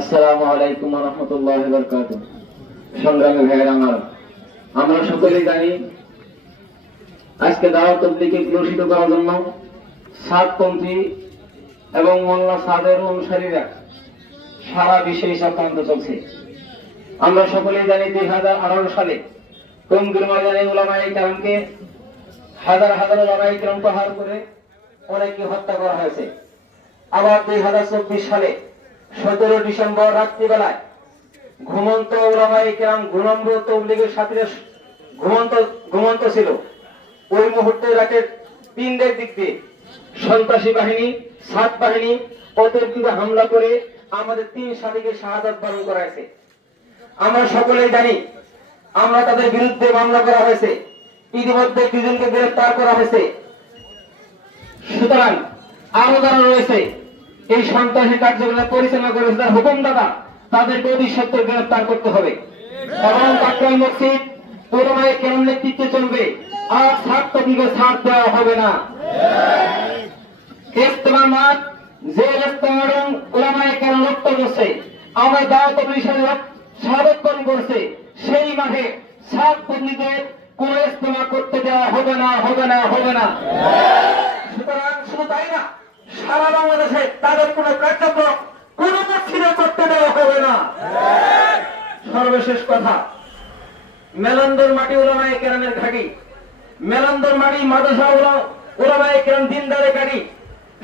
আসসালামু আলাইকুম রহমতুল্লাহ সংগ্রামী ভাইয়ের আমার, আমরা সকলেই জানি আজকে দাওয়াত তবলিকে প্রসিত করার জন্য সাতপন্থী এবং মোল্লা সাদের অনুসারীরা সারা বিশ্বে এই চক্রান্ত চলছে। আমরা সকলেই জানি দুই হাজার আঠারো সালে কমগির ময়দানে উলামাই কালামকে হাজার হাজার উলামাই কালাম প্রহার করে অনেককে হত্যা করা হয়েছে। আবার দুই হাজার চব্বিশ সালে সতেরো ডিসেম্বর রাত্রিবেলায় ঘুমন্ত ওলামাই কেরাম ঘুমন্ত তবলিগের ঘুমন্ত ঘুমন্ত ছিল। ওই মুহূর্তে রাতের তিনদের দিক দিয়ে সন্ত্রাসী বাহিনী, সাত বাহিনী দিকে হামলা করে আমাদের তিন সাথীকে শাহাদত বরণ করাইছে আমরা সকলেই জানি আমরা তাদের বিরুদ্ধে মামলা করা হয়েছে। ইতিমধ্যে দুজনকে গ্রেফতার করা হয়েছে। সুতরাং আরও যারা রয়েছে এই সন্ত্রাসী কার্যকলাপ পরিচালনা করেছে তার হুকুমদাতা তাদেরকে অতি সত্তর গ্রেফতার করতে হবে। এবং মসজিদ কেমন নেতৃত্বে চলবে, আর সেই মাঠে কোন ইস্তেমা করতে দেওয়া হবে না হবে না হবে না। সুতরাং শুধু তাই না সারা বাংলাদেশে তাদের কোন কার্যক্রম কোন মসজিদে করতে দেওয়া হবে না। সর্বশেষ কথা, মেলান্দর মাটি ওলামায় কেরামের ঘাটি, মেলান্দর মাটি মাদ্রাসা ওলা- ওলামায় কেরাম দিনদারে ঘাটি।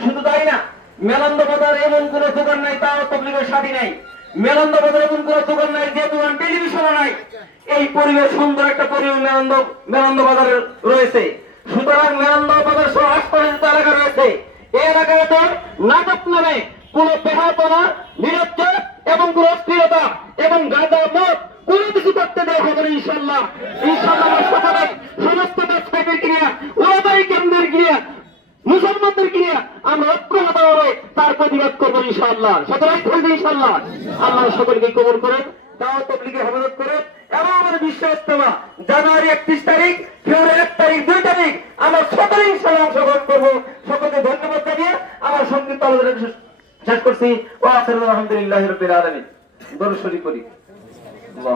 শুধু তাই না, মেলান্দ বাজার এমন কোন দোকান নাই, তাও তবলিগের সাথী নাই। মেলান্দ বাজার এমন কোন দোকান নাই যে দোকান টেলিভিশনও নাই। এই পরিবেশ সুন্দর একটা পরিবেশ মেলান্দ মেলান্দ বাজারে রয়েছে। সুতরাং মেলান্দ বাজার সহ আশপাশে এলাকা রয়েছে এই এলাকায় তো নাটক নামে কোন পেহাপনা নিরজ্জ এবং কোন অস্থিরতা এবং গাঁদা মত কোন কিছু করতে দেওয়া হবে না ইনশাল্লাহ ইনশাল্লাহ সকলে সমস্ত ব্যবসায়ীদের ক্রিয়া ওলাদাই কেন্দ্রের ক্রিয়া মুসলমানদের ক্রিয়া আমরা ঐক্যমত হবে তার প্রতিবাদ করব, ইনশাআল্লাহ। সকলেই থাকবে ইনশাআল্লাহ? আল্লাহ সকলকে কবর করেন, দাওয়াত তবলিগে হেফাজত করেন এবং আমাদের বিশ্ব ইস্তেমা জানুয়ারি একত্রিশ তারিখ, ফেব্রুয়ারি এক তারিখ, দুই তারিখ, আমরা সকলে ইনশাআল্লাহ অংশগ্রহণ করব। জানিয়ে শেষ করছি। আলহামদুলিল্লাহ রবিল আলমী করি আল্লাহ